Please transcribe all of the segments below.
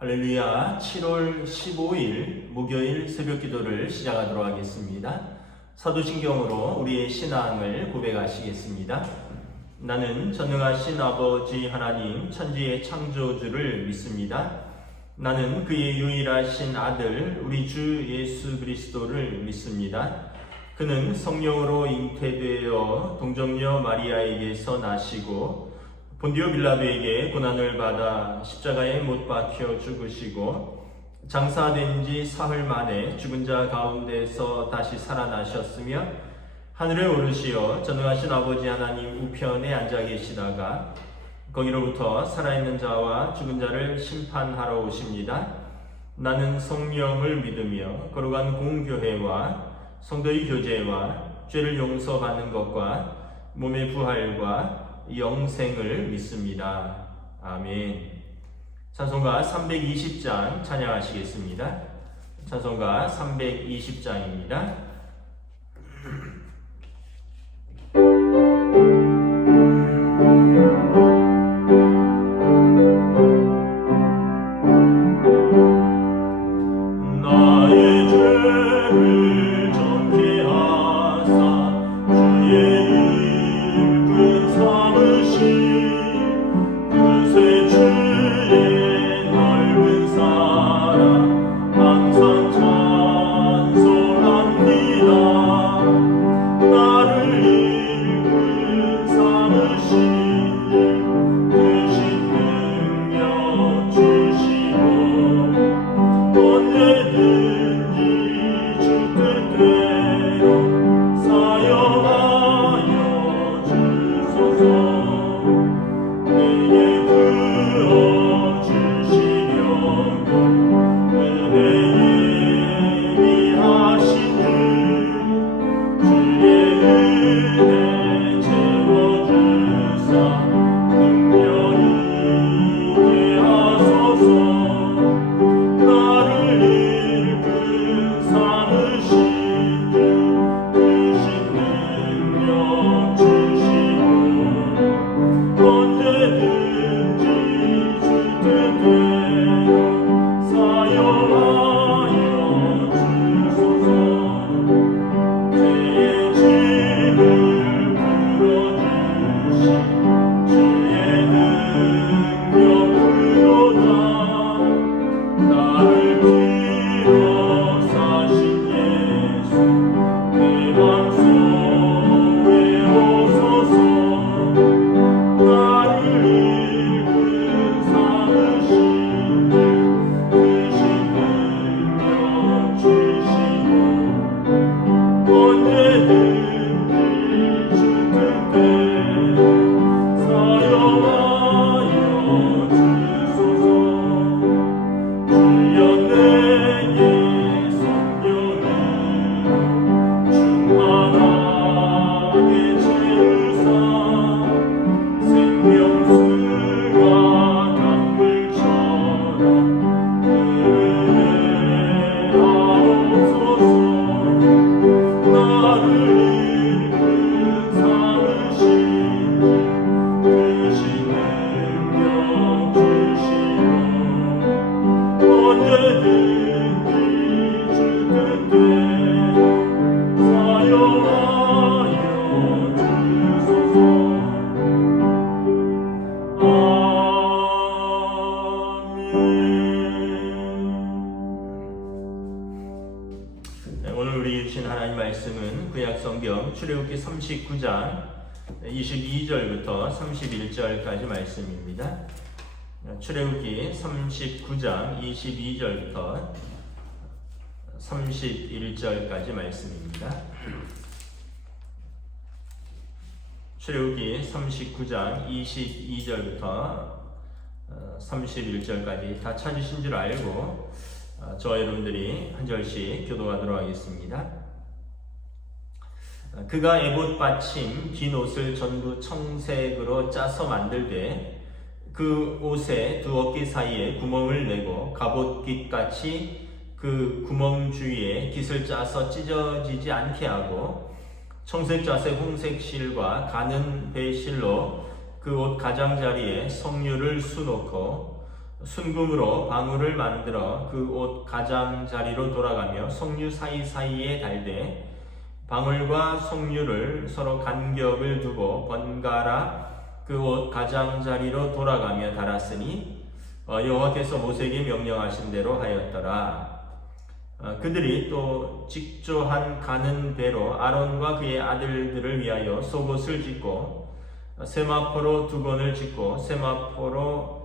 할렐루야. 7월 15일 목요일 새벽 기도를 시작하도록 하겠습니다. 사도신경으로 우리의 신앙을 고백하시겠습니다. 나는 전능하신 아버지 하나님 천지의 창조주를 믿습니다. 나는 그의 유일하신 아들 우리 주 예수 그리스도를 믿습니다. 그는 성령으로 잉태되어 동정녀 마리아에게서 나시고 본디오 빌라도에게 고난을 받아 십자가에 못 박혀 죽으시고 장사된 지 사흘 만에 죽은 자 가운데서 다시 살아나셨으며 하늘에 오르시어 전능하신 아버지 하나님 우편에 앉아 계시다가 거기로부터 살아있는 자와 죽은 자를 심판하러 오십니다. 나는 성령을 믿으며 거룩한 공교회와 성도의 교제와 죄를 용서받는 것과 몸의 부활과 영생을 믿습니다. 아멘. 찬송가 320장 찬양하시겠습니다. 찬송가 320장입니다. 나의 죄를 정케 하사 주의 그새 주의 넓은 사랑 항상 찬송합니다. 나를 이끌 삼으신 일 크신 능력 주시고 언제든지 주 뜻대로 사용하여 주소서. 내게 부어주시려고 은혜에 미하신 주의 은혜 채워주사 능력있게 하소서. 나를 이끌 삼으신 주 크신 능력 주시고 언제든지 주 뜻대로 사용하여 주소서. 죄의 짐을 풀어주신 주의 능력 그도다. 나를 피로 사신 예수 내 맘속에 오소서. 나를 이끌 삼으신 주 크신 능력 주시고 언제든지 주 뜻대로 사용하여 주소서. 주여 내게 성령으로 충만하게 채우사 생명수가 강물처럼 흐르하옵소서. 나를 이끌 삼으신 주 크신 능력 주시고 언제든지 주 뜻대로 사용하여 주소서. 오늘 우리 주신 하나님 말씀은 구약성경 출애굽기 39장 22절부터 31절까지 말씀입니다. 출애굽기 39장 22절부터 31절까지 말씀입니다. 출애굽기 39장 22절부터 31절까지 다 찾으신 줄 알고 저와 여러분들이 한 절씩 교도하도록 하겠습니다. 그가 에봇 받침 긴 옷을 전부 청색으로 짜서 만들되 그 옷의 두 어깨 사이에 구멍을 내고 갑옷깃같이 그 구멍 주위에 깃을 짜서 찢어지지 않게 하고 청색 자색 홍색 실과 가는 배실로 그 옷 가장자리에 석류를 수놓고 순금으로 방울을 만들어 그 옷 가장자리로 돌아가며 성류 사이사이에 달되 방울과 성류를 서로 간격을 두고 번갈아 그 옷 가장자리로 돌아가며 달았으니 여호와께서 모세에게 명령하신 대로 하였더라. 그들이 또 직조한 가는 배로 아론과 그의 아들들을 위하여 속옷을 짓고 세마포로 두건을 짓고 세마포로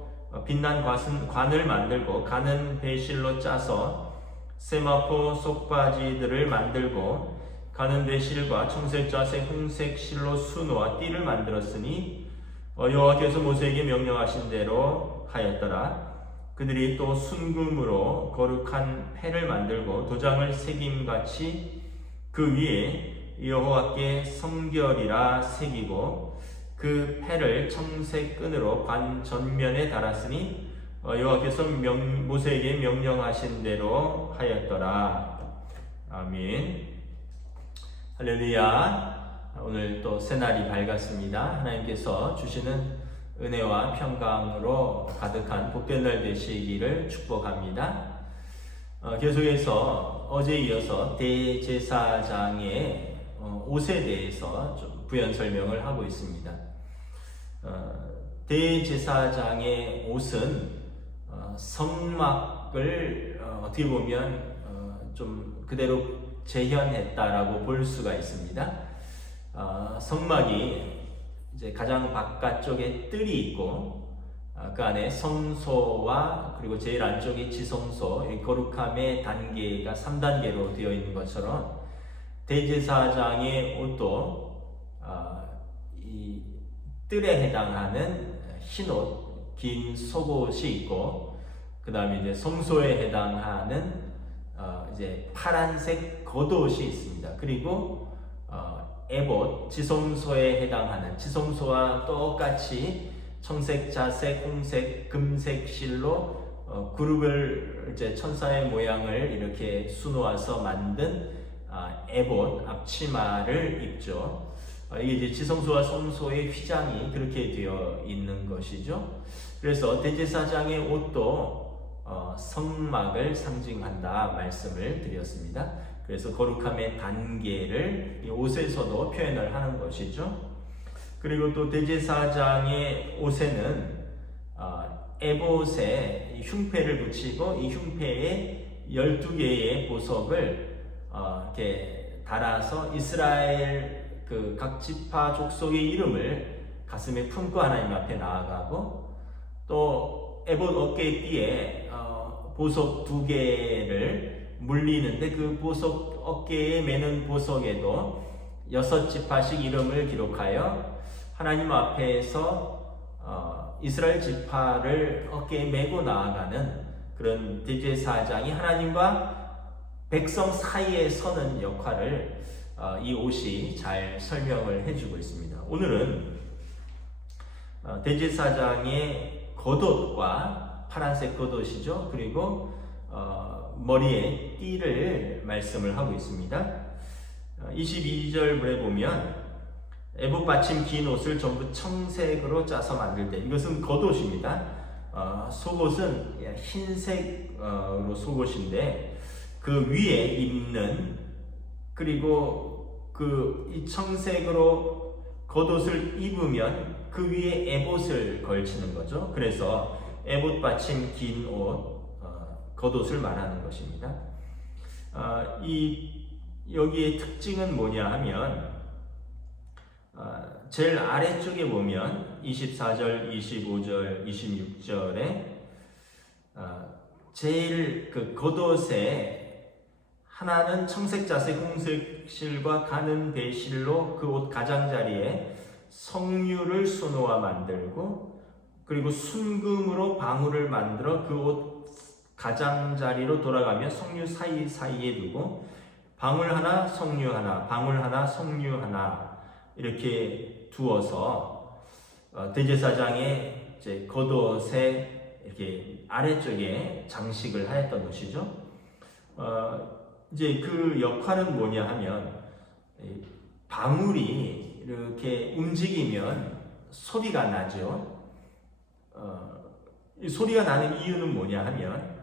빛난 관을 만들고 가는 배실로 짜서 세마포 속바지들을 만들고 가는 배실과 청색, 자색, 홍색 실로 수놓아 띠를 만들었으니 여호와께서 모세에게 명령하신 대로 하였더라. 그들이 또 순금으로 거룩한 패를 만들고 도장을 새김같이 그 위에 여호와께 성결이라 새기고 그 패를 청색 끈으로 관 전면에 달았으니 여호와께서 모세에게 명령하신 대로 하였더라. 아멘. 할렐루야. 오늘 또 새날이 밝았습니다. 하나님께서 주시는 은혜와 평강으로 가득한 복된 날 되시기를 축복합니다. 계속해서 어제 이어서 대제사장의 옷에 대해서 좀 부연 설명을 하고 있습니다. 대제사장의 옷은 성막을 어떻게 보면 좀 그대로 재현했다라고 볼 수가 있습니다. 성막이 이제 가장 바깥쪽에 뜰이 있고 그 안에 성소와 그리고 제일 안쪽에 지성소, 거룩함의 단계가 3단계로 되어 있는 것처럼 대제사장의 옷도 이 뜰에 해당하는 흰옷, 긴 속옷이 있고 그 다음에 이제 성소에 해당하는 이제 파란색 겉옷이 있습니다. 그리고 에봇, 지성소에 해당하는 지성소와 똑같이 청색, 자색, 홍색, 금색 실로 그룹을 이제 천사의 모양을 이렇게 수놓아서 만든 에봇, 앞치마를 입죠. 이게 이제 지성소와 성소의 휘장이 그렇게 되어 있는 것이죠. 그래서 대제사장의 옷도 성막을 상징한다 말씀을 드렸습니다. 그래서 거룩함의 단계를 이 옷에서도 표현을 하는 것이죠. 그리고 또 대제사장의 옷에는 에봇에 흉패를 붙이고 이 흉패에 12개의 보석을 이렇게 달아서 이스라엘 그 각 지파 족속의 이름을 가슴에 품고 하나님 앞에 나아가고 또 에봇 어깨 띠에 보석 2개를 물리는데 그 보석 어깨에 매는 보석에도 6지파씩 이름을 기록하여 하나님 앞에서 이스라엘 지파를 어깨에 메고 나아가는 그런 대제사장이 하나님과 백성 사이에 서는 역할을 이 옷이 잘 설명을 해주고 있습니다. 오늘은 대제사장의 겉옷과 파란색 겉옷이죠. 그리고 머리에 띠를 말씀을 하고 있습니다. 22절에 보면 에봇 받침 긴 옷을 전부 청색으로 짜서 만들 때, 이것은 겉옷입니다. 속옷은 흰색으로 속옷인데 그 위에 입는, 그리고 이 청색으로 겉옷을 입으면 그 위에 에봇을 걸치는 거죠. 그래서 에봇 받침 긴 옷, 겉옷을 말하는 것입니다. 여기의 특징은 뭐냐 하면 제일 아래쪽에 보면 24절, 25절, 26절에 제일 그 겉옷에 하나는 청색, 자색, 홍색 실과 가는 배실로 그 옷 가장자리에 성류를 수놓아 만들고, 그리고 순금으로 방울을 만들어 그 옷 가장자리로 돌아가며 성류 사이사이에 두고 방울 하나, 성류 하나, 방울 하나, 성류 하나 이렇게 두어서 대제사장의 이제 겉옷에 이렇게 아래쪽에 장식을 하였던 것이죠. 이제 그 역할은 뭐냐 하면 방울이 이렇게 움직이면 소리가 나죠. 이 소리가 나는 이유는 뭐냐 하면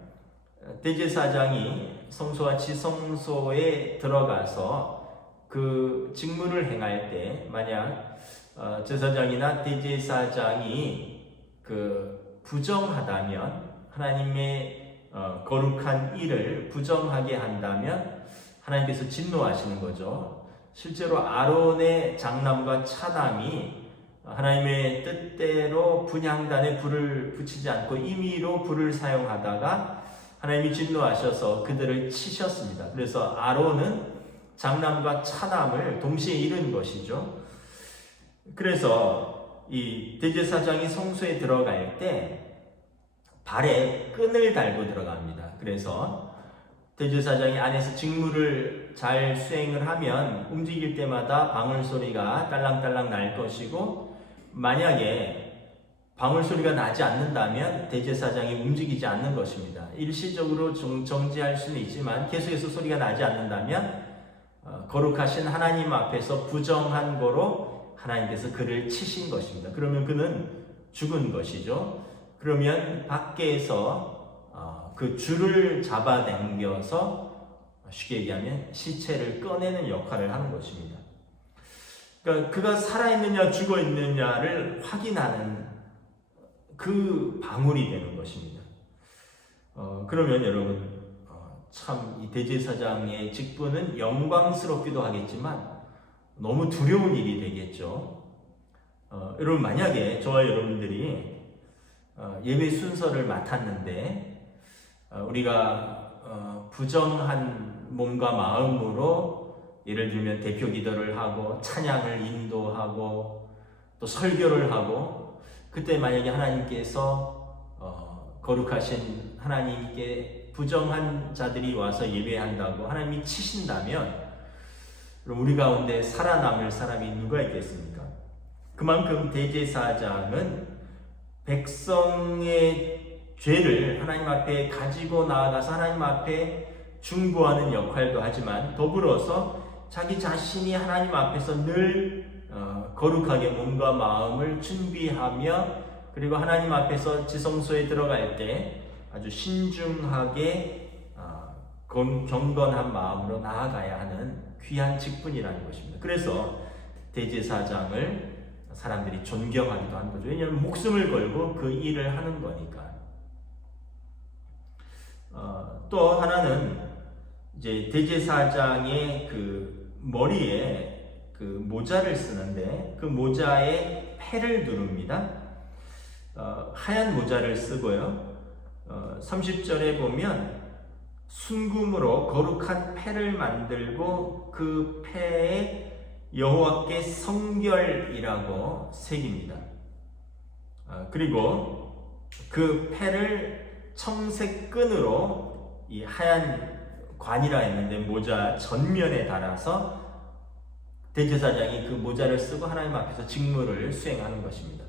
대제사장이 성소와 지성소에 들어가서 그 직무를 행할 때 만약 제사장이나 대제사장이 그 부정하다면 하나님의 거룩한 일을 부정하게 한다면 하나님께서 진노하시는 거죠. 실제로 아론의 장남과 차남이 하나님의 뜻대로 분향단에 불을 붙이지 않고 임의로 불을 사용하다가 하나님이 진노하셔서 그들을 치셨습니다. 그래서 아론은 장남과 차남을 동시에 잃은 것이죠. 그래서 이 대제사장이 성소에 들어갈 때 발에 끈을 달고 들어갑니다. 그래서 대제사장이 안에서 직무를 잘 수행을 하면 움직일 때마다 방울 소리가 딸랑딸랑 날 것이고, 만약에 방울 소리가 나지 않는다면 대제사장이 움직이지 않는 것입니다. 일시적으로 정지할 수는 있지만 계속해서 소리가 나지 않는다면 거룩하신 하나님 앞에서 부정한 거로 하나님께서 그를 치신 것입니다. 그러면 그는 죽은 것이죠. 그러면 밖에서 그 줄을 잡아당겨서 쉽게 얘기하면 시체를 꺼내는 역할을 하는 것입니다. 그러니까 그가 살아있느냐 죽어있느냐를 확인하는 그 방울이 되는 것입니다. 그러면 여러분 참 이 대제사장의 직분은 영광스럽기도 하겠지만 너무 두려운 일이 되겠죠. 여러분 만약에 저와 여러분들이 예배 순서를 맡았는데 우리가 부정한 몸과 마음으로 예를 들면 대표 기도를 하고 찬양을 인도하고 또 설교를 하고, 그때 만약에 하나님께서 거룩하신 하나님께 부정한 자들이 와서 예배한다고 하나님이 치신다면 우리 가운데 살아남을 사람이 누가 있겠습니까? 그만큼 대제사장은 백성의 죄를 하나님 앞에 가지고 나아가서 하나님 앞에 중보하는 역할도 하지만 더불어서 자기 자신이 하나님 앞에서 늘 거룩하게 몸과 마음을 준비하며, 그리고 하나님 앞에서 지성소에 들어갈 때 아주 신중하게 경건한 마음으로 나아가야 하는 귀한 직분이라는 것입니다. 그래서 대제사장을 사람들이 존경하기도 하는 거죠. 왜냐하면 목숨을 걸고 그 일을 하는 거니까. 또 하나는 이제 대제사장의 그 머리에 그 모자를 쓰는데 그 모자에 패를 두릅니다. 하얀 모자를 쓰고요. 30절에 보면 순금으로 거룩한 패를 만들고 그 패에 여호와께 성결이라고 새깁니다. 그리고 그 패를 청색 끈으로 이 하얀 관이라 했는데 모자 전면에 달아서 대제사장이 그 모자를 쓰고 하나님 앞에서 직무를 수행하는 것입니다.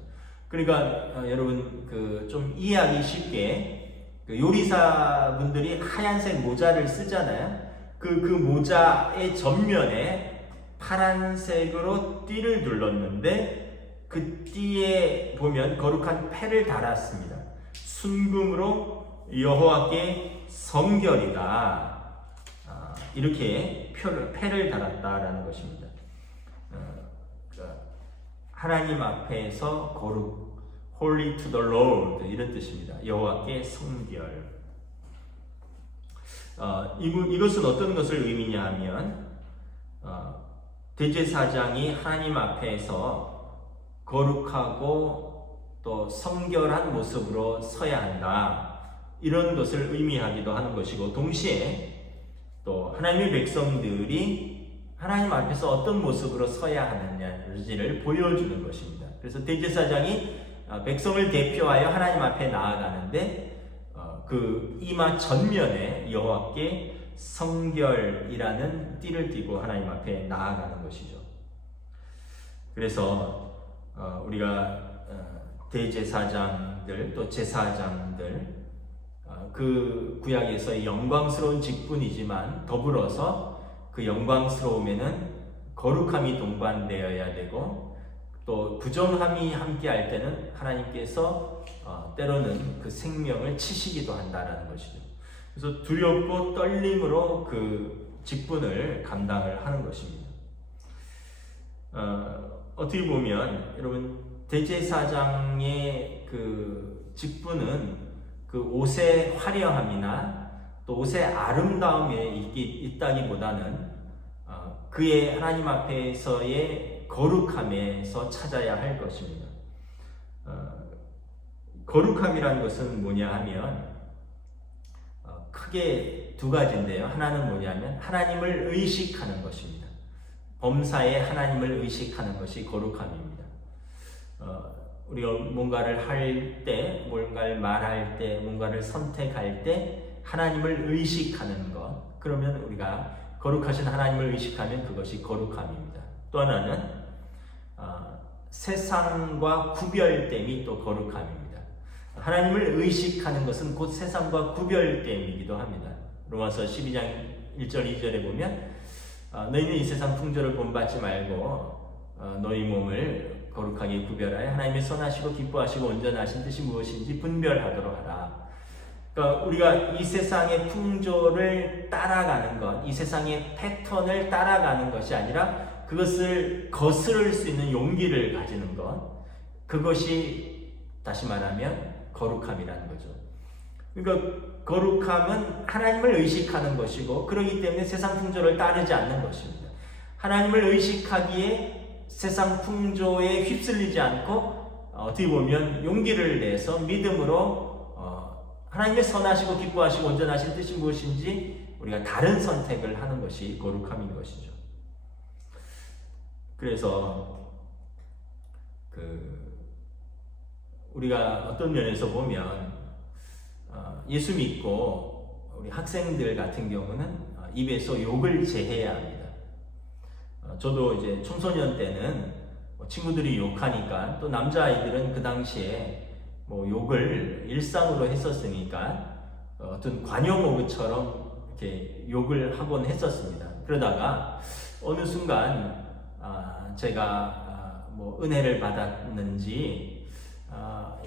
그러니까 여러분 그 좀 이해하기 쉽게 그 요리사분들이 하얀색 모자를 쓰잖아요. 그 모자의 전면에 파란색으로 띠를 둘렀는데 그 띠에 보면 거룩한 패를 달았습니다. 순금으로 여호와께 성결이다. 이렇게 패를 달았다라는 것입니다. 하나님 앞에서 거룩, Holy to the Lord 이런 뜻입니다. 여호와께 성결. 이것은 어떤 것을 의미냐 하면 대제사장이 하나님 앞에서 거룩하고 또 성결한 모습으로 서야 한다. 이런 것을 의미하기도 하는 것이고, 동시에 또 하나님의 백성들이 하나님 앞에서 어떤 모습으로 서야 하느냐를 보여주는 것입니다. 그래서 대제사장이 백성을 대표하여 하나님 앞에 나아가는데 그 이마 전면에 여호와께 성결이라는 띠를 띠고 하나님 앞에 나아가는 것이죠. 그래서 우리가 대제사장들 또 제사장들 그 구약에서의 영광스러운 직분이지만 더불어서 그 영광스러움에는 거룩함이 동반되어야 되고 또 부정함이 함께할 때는 하나님께서 때로는 그 생명을 치시기도 한다라는 것이죠. 그래서 두렵고 떨림으로 그 직분을 감당을 하는 것입니다. 어떻게 보면 여러분 대제사장의 그 직분은 그 옷의 화려함이나 또 옷의 아름다움에 있다기보다는 그의 하나님 앞에서의 거룩함에서 찾아야 할 것입니다. 거룩함이라는 것은 뭐냐 하면 크게 두 가지인데요. 하나는 뭐냐면 하나님을 의식하는 것입니다. 범사에 하나님을 의식하는 것이 거룩함입니다. 우리가 뭔가를 할 때, 뭔가를 말할 때, 뭔가를 선택할 때 하나님을 의식하는 것, 그러면 우리가 거룩하신 하나님을 의식하면 그것이 거룩함입니다. 또 하나는 세상과 구별됨이 또 거룩함입니다. 하나님을 의식하는 것은 곧 세상과 구별됨이기도 합니다. 로마서 12장 1절 2절에 보면 너희는 이 세상 풍조를 본받지 말고 너희 몸을 거룩하게 구별하여 하나님의 선하시고 기뻐하시고 온전하신 뜻이 무엇인지 분별하도록 하라. 그러니까 우리가 이 세상의 풍조를 따라가는 것, 이 세상의 패턴을 따라가는 것이 아니라 그것을 거스를 수 있는 용기를 가지는 것, 그것이 다시 말하면 거룩함이라는 거죠. 그러니까 거룩함은 하나님을 의식하는 것이고 그렇기 때문에 세상 풍조를 따르지 않는 것입니다. 하나님을 의식하기에 세상 풍조에 휩쓸리지 않고 어떻게 보면 용기를 내서 믿음으로 하나님의 선하시고 기뻐하시고 온전하신 뜻이 무엇인지 우리가 다른 선택을 하는 것이 거룩함인 것이죠. 그래서 우리가 어떤 면에서 보면 예수 믿고 우리 학생들 같은 경우는 입에서 욕을 제해야 합니다. 저도 이제 청소년 때는 친구들이 욕하니까 또 남자아이들은 그 당시에 욕을 일상으로 했었으니까 어떤 관용어구처럼 이렇게 욕을 하곤 했었습니다. 그러다가 어느 순간 제가 은혜를 받았는지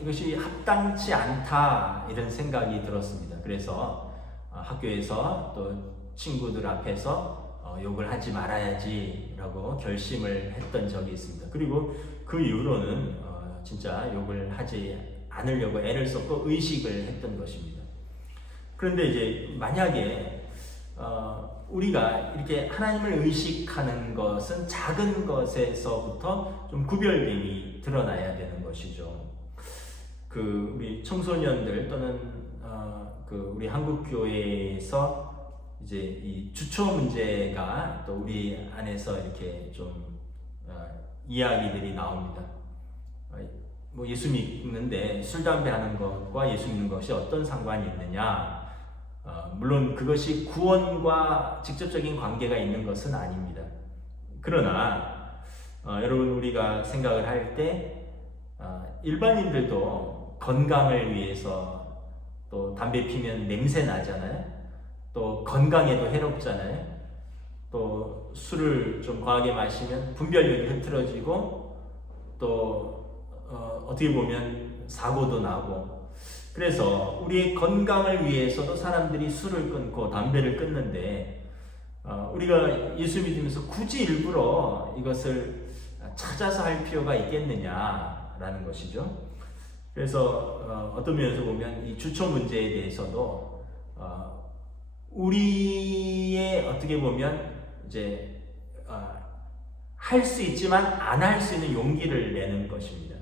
이것이 합당치 않다 이런 생각이 들었습니다. 그래서 학교에서 또 친구들 앞에서 욕을 하지 말아야지 라고 결심을 했던 적이 있습니다. 그리고 그 이후로는 진짜 욕을 하지 않으려고 애를 썼고 의식을 했던 것입니다. 그런데 이제 만약에 우리가 이렇게 하나님을 의식하는 것은 작은 것에서부터 좀 구별됨이 드러나야 되는 것이죠. 우리 청소년들 또는 우리 한국 교회에서 이제 이 주초 문제가 또 우리 안에서 이렇게 좀 이야기들이 나옵니다. 예수 믿는데 술, 담배 하는 것과 예수 믿는 것이 어떤 상관이 있느냐? 물론 그것이 구원과 직접적인 관계가 있는 것은 아닙니다. 그러나 여러분 우리가 생각을 할 때 일반인들도 건강을 위해서 또 담배 피면 냄새 나잖아요. 또 건강에도 해롭잖아요. 또 술을 좀 과하게 마시면 분별력이 흐트러지고 또 어떻게 보면 사고도 나고, 그래서 우리의 건강을 위해서도 사람들이 술을 끊고 담배를 끊는데 우리가 예수 믿으면서 굳이 일부러 이것을 찾아서 할 필요가 있겠느냐라는 것이죠. 그래서 어떤 면에서 보면 이 주초 문제에 대해서도 우리의 어떻게 보면 이제 할 수 있지만 안 할 수 있는 용기를 내는 것입니다.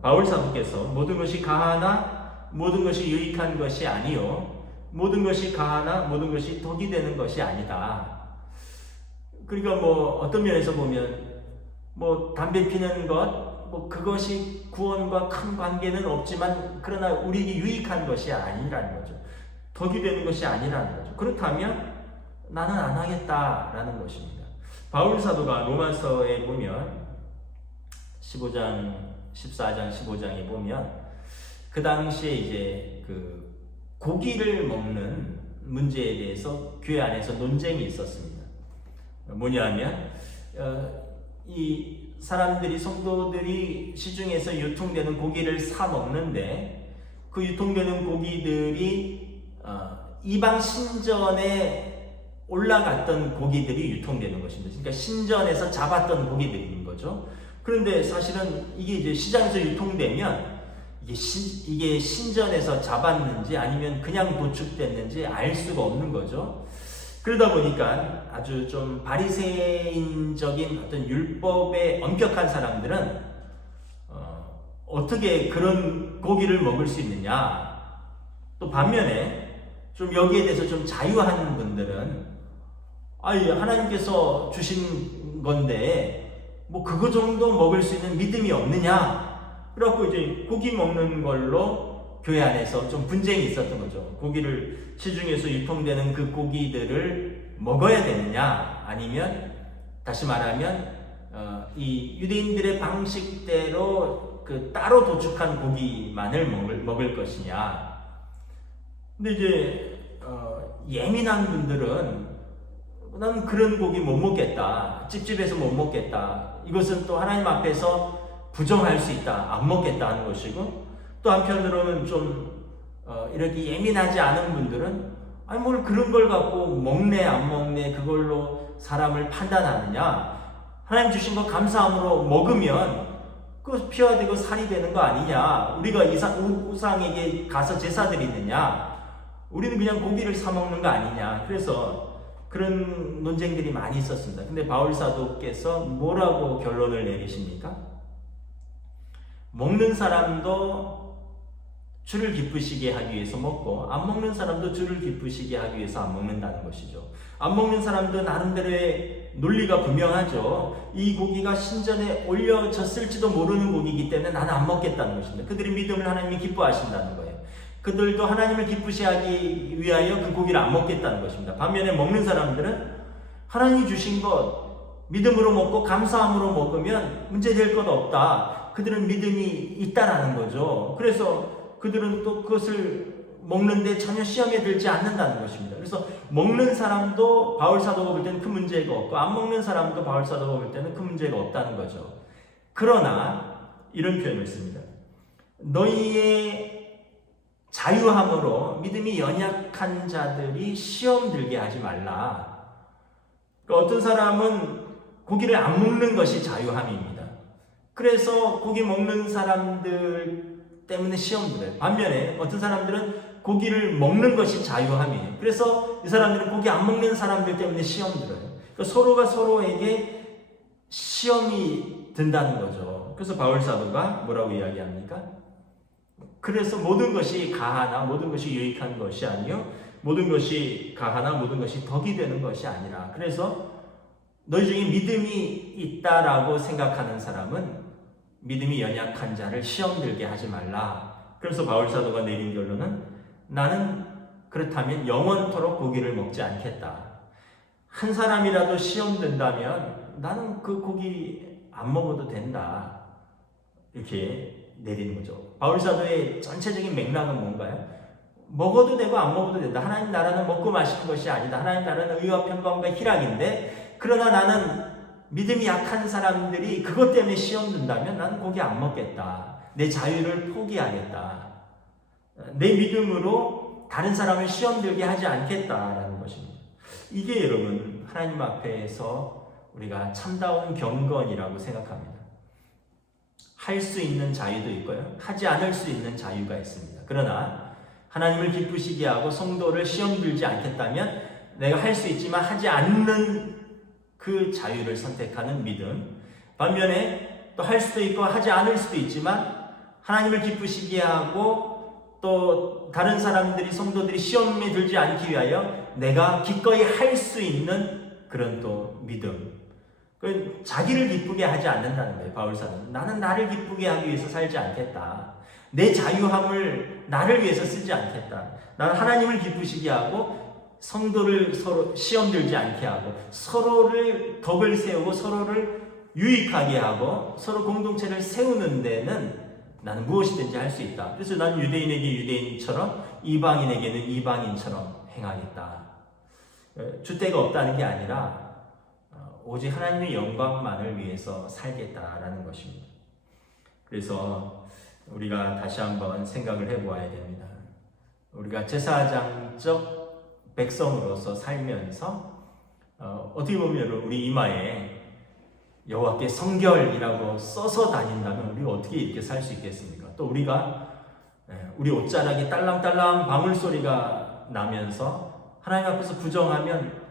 바울 사도께서 모든 것이 가하나 모든 것이 유익한 것이 아니요 모든 것이 가하나 모든 것이 덕이 되는 것이 아니다. 그러니까 어떤 면에서 보면 담배 피는 것 그것이 구원과 큰 관계는 없지만 그러나 우리에게 유익한 것이 아니라는 거죠. 덕이 되는 것이 아니라는 거죠. 그렇다면 나는 안 하겠다라는 것입니다. 바울 사도가 로마서에 보면 14장 15장에 보면 그 당시에 이제 고기를 먹는 문제에 대해서 교회 안에서 논쟁이 있었습니다. 뭐냐면 이 사람들이 성도들이 시중에서 유통되는 고기를 사 먹는데 그 유통되는 고기들이 이방 신전에 올라갔던 고기들이 유통되는 것입니다. 그러니까 신전에서 잡았던 고기들인 거죠. 그런데 사실은 이게 이제 시장에서 유통되면 이게 신전에서 잡았는지 아니면 그냥 도축됐는지 알 수가 없는 거죠. 그러다 보니까 아주 좀 바리새인적인 어떤 율법에 엄격한 사람들은 어떻게 그런 고기를 먹을 수 있느냐. 또 반면에 좀 여기에 대해서 좀 자유한 분들은 하나님께서 주신 건데 뭐 그거 정도 먹을 수 있는 믿음이 없느냐. 그래갖고 이제 고기 먹는 걸로 교회 안에서 좀 분쟁이 있었던 거죠. 고기를 시중에서 유통되는 그 고기들을 먹어야 되느냐, 아니면 다시 말하면 이 유대인들의 방식대로 그 따로 도축한 고기만을 먹을 것이냐. 근데 이제 예민한 분들은 나는 그런 고기 못 먹겠다, 찝찝해서 못 먹겠다, 이것은 또 하나님 앞에서 부정할 수 있다, 안 먹겠다 하는 것이고, 또 한편으로는 좀 이렇게 예민하지 않은 분들은 뭘 그런 걸 갖고 먹네 안 먹네 그걸로 사람을 판단하느냐, 하나님 주신 거 감사함으로 먹으면 그 피가 되고 살이 되는 거 아니냐, 우리가 우상에게 가서 제사 드리느냐, 우리는 그냥 고기를 사 먹는 거 아니냐. 그래서 그런 논쟁들이 많이 있었습니다. 근데 바울 사도께서 뭐라고 결론을 내리십니까? 먹는 사람도 주를 기쁘시게 하기 위해서 먹고 안 먹는 사람도 주를 기쁘시게 하기 위해서 안 먹는다는 것이죠. 안 먹는 사람도 나름대로의 논리가 분명하죠. 이 고기가 신전에 올려졌을지도 모르는 고기이기 때문에 나는 안 먹겠다는 것입니다. 그들의 믿음을 하나님이 기뻐하신다는 거예요. 그들도 하나님을 기쁘시하기 위하여 그 고기를 안 먹겠다는 것입니다. 반면에 먹는 사람들은 하나님이 주신 것 믿음으로 먹고 감사함으로 먹으면 문제될 것 없다. 그들은 믿음이 있다라는 거죠. 그래서 그들은 또 그것을 먹는데 전혀 시험에 들지 않는다는 것입니다. 그래서 먹는 사람도 바울 사도가 볼 때는 그 문제가 없고 안 먹는 사람도 바울 사도가 볼 때는 그 문제가 없다는 거죠. 그러나 이런 표현을 씁니다. 너희의 자유함으로 믿음이 연약한 자들이 시험 들게 하지 말라. 그러니까 어떤 사람은 고기를 안 먹는 것이 자유함입니다. 그래서 고기 먹는 사람들 때문에 시험 들어요. 반면에 어떤 사람들은 고기를 먹는 것이 자유함이에요. 그래서 이 사람들은 고기 안 먹는 사람들 때문에 시험 들어요. 그러니까 서로가 서로에게 시험이 든다는 거죠. 그래서 바울 사도가 뭐라고 이야기합니까? 그래서 모든 것이 가하나 모든 것이 유익한 것이 아니요 모든 것이 가하나 모든 것이 덕이 되는 것이 아니라. 그래서 너희 중에 믿음이 있다라고 생각하는 사람은 믿음이 연약한 자를 시험 들게 하지 말라. 그래서 바울 사도가 내린 결론은 나는 그렇다면 영원토록 고기를 먹지 않겠다. 한 사람이라도 시험 든다면 나는 그 고기 안 먹어도 된다. 이렇게 내리는 거죠. 바울 사도의 전체적인 맥락은 뭔가요? 먹어도 되고 안 먹어도 된다. 하나님 나라는 먹고 마시는 것이 아니다. 하나님 나라는 의와 평강과 희락인데, 그러나 나는 믿음이 약한 사람들이 그것 때문에 시험 든다면 나는 고기 안 먹겠다. 내 자유를 포기하겠다. 내 믿음으로 다른 사람을 시험 들게 하지 않겠다라는 것입니다. 이게 여러분 하나님 앞에서 우리가 참다운 경건이라고 생각합니다. 할 수 있는 자유도 있고요, 하지 않을 수 있는 자유가 있습니다. 그러나 하나님을 기쁘시게 하고 성도를 시험 들지 않겠다면 내가 할 수 있지만 하지 않는 그 자유를 선택하는 믿음. 반면에 또 할 수도 있고 하지 않을 수도 있지만 하나님을 기쁘시게 하고 또 다른 사람들이 성도들이 시험에 들지 않기 위하여 내가 기꺼이 할 수 있는 그런 또 믿음. 자기를 기쁘게 하지 않는다는 거예요. 바울 사도는 나는 나를 기쁘게 하기 위해서 살지 않겠다. 내 자유함을 나를 위해서 쓰지 않겠다. 나는 하나님을 기쁘시게 하고 성도를 서로 시험 들지 않게 하고 서로를 덕을 세우고 서로를 유익하게 하고 서로 공동체를 세우는 데는 나는 무엇이든지 할 수 있다. 그래서 나는 유대인에게 유대인처럼 이방인에게는 이방인처럼 행하겠다. 줏대가 없다는 게 아니라 오직 하나님의 영광만을 위해서 살겠다라는 것입니다. 그래서 우리가 다시 한번 생각을 해보아야 됩니다. 우리가 제사장적 백성으로서 살면서 어떻게 보면 우리 이마에 여호와께 성결이라고 써서 다닌다면 우리가 어떻게 이렇게 살 수 있겠습니까? 또 우리 옷자락에 딸랑딸랑 방울소리가 나면서 하나님 앞에서 부정하면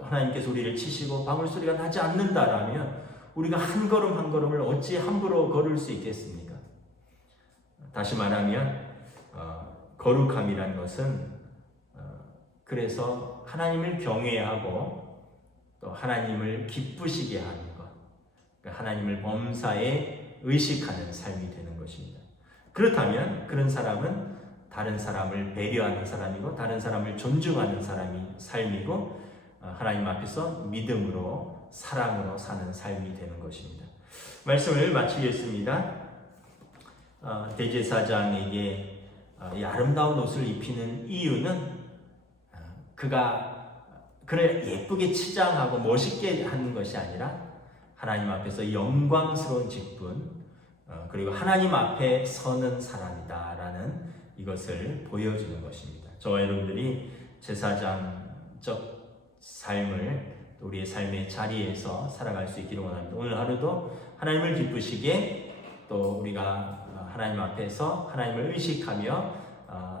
하나님께서 우리를 치시고 방울소리가 나지 않는다라면 우리가 한 걸음 한 걸음을 어찌 함부로 걸을 수 있겠습니까? 다시 말하면 거룩함이란 것은 그래서 하나님을 경외하고 또 하나님을 기쁘시게 하는 것, 그러니까 하나님을 범사에 의식하는 삶이 되는 것입니다. 그렇다면 그런 사람은 다른 사람을 배려하는 사람이고 다른 사람을 존중하는 삶이고 하나님 앞에서 믿음으로 사랑으로 사는 삶이 되는 것입니다. 말씀을 마치겠습니다. 대제사장에게 이 아름다운 옷을 입히는 이유는 그를 예쁘게 치장하고 멋있게 하는 것이 아니라 하나님 앞에서 영광스러운 직분 그리고 하나님 앞에 서는 사람이다라는 이것을 보여주는 것입니다. 저와 여러분들이 제사장적 삶을 우리의 삶의 자리에서 살아갈 수 있기를 원합니다. 오늘 하루도 하나님을 기쁘시게 또 우리가 하나님 앞에서 하나님을 의식하며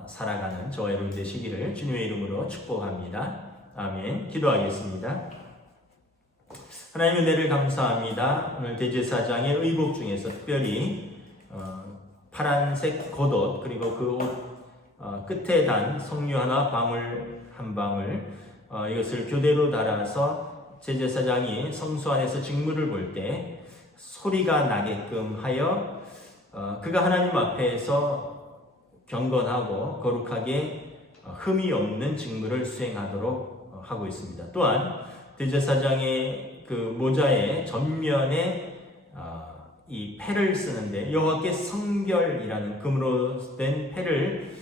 살아가는 저와 여러분 되시기를 주님의 이름으로 축복합니다. 아멘. 기도하겠습니다. 하나님의 은혜를 감사합니다. 오늘 대제사장의 의복 중에서 특별히 파란색 겉옷 그리고 그 옷 끝에 단 석류 하나 방울 한 방울 이것을 교대로 달아서 제제사장이 성소 안에서 직무를 볼 때 소리가 나게끔 하여 그가 하나님 앞에서 경건하고 거룩하게 흠이 없는 직무를 수행하도록 하고 있습니다. 또한 대제사장의 그 모자의 전면에 이 패를 쓰는데 여호와께 성결이라는 금으로 된 패를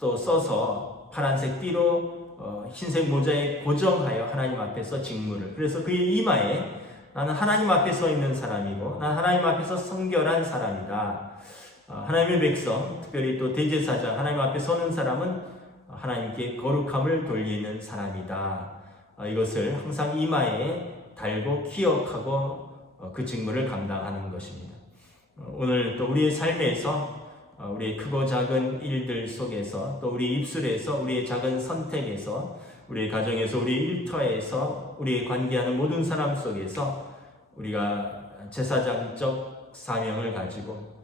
또 써서 파란색 띠로 흰색 모자에 고정하여 하나님 앞에서 직무를, 그래서 그의 이마에 나는 하나님 앞에 서 있는 사람이고 나는 하나님 앞에서 성결한 사람이다. 하나님의 백성, 특별히 또 대제사장, 하나님 앞에 서는 사람은 하나님께 거룩함을 돌리는 사람이다. 이것을 항상 이마에 달고 기억하고 그 직무를 감당하는 것입니다. 오늘 또 우리의 삶에서 우리의 크고 작은 일들 속에서 또 우리 입술에서 우리의 작은 선택에서 우리의 가정에서 우리 일터에서 우리의 관계하는 모든 사람 속에서 우리가 제사장적 사명을 가지고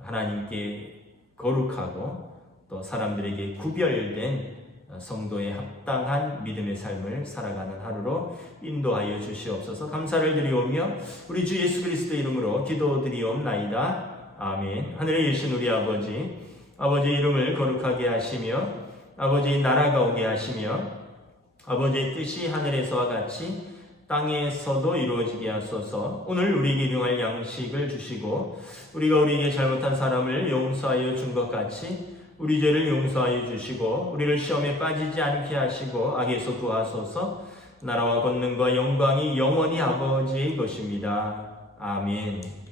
하나님께 거룩하고 또 사람들에게 구별된 성도에 합당한 믿음의 삶을 살아가는 하루로 인도하여 주시옵소서. 감사를 드리오며 우리 주 예수 그리스도의 이름으로 기도드리옵나이다. 아멘. 하늘에 계신 우리 아버지의 이름을 거룩하게 하시며 아버지의 나라가 오게 하시며 아버지의 뜻이 하늘에서와 같이 땅에서도 이루어지게 하소서. 오늘 우리에게 일용할 양식을 주시고 우리가 우리에게 잘못한 사람을 용서하여 준 것 같이 우리 죄를 용서하여 주시고 우리를 시험에 빠지지 않게 하시고 악에서 구하소서. 나라와 권능과 영광이 영원히 아버지의 것입니다. 아멘.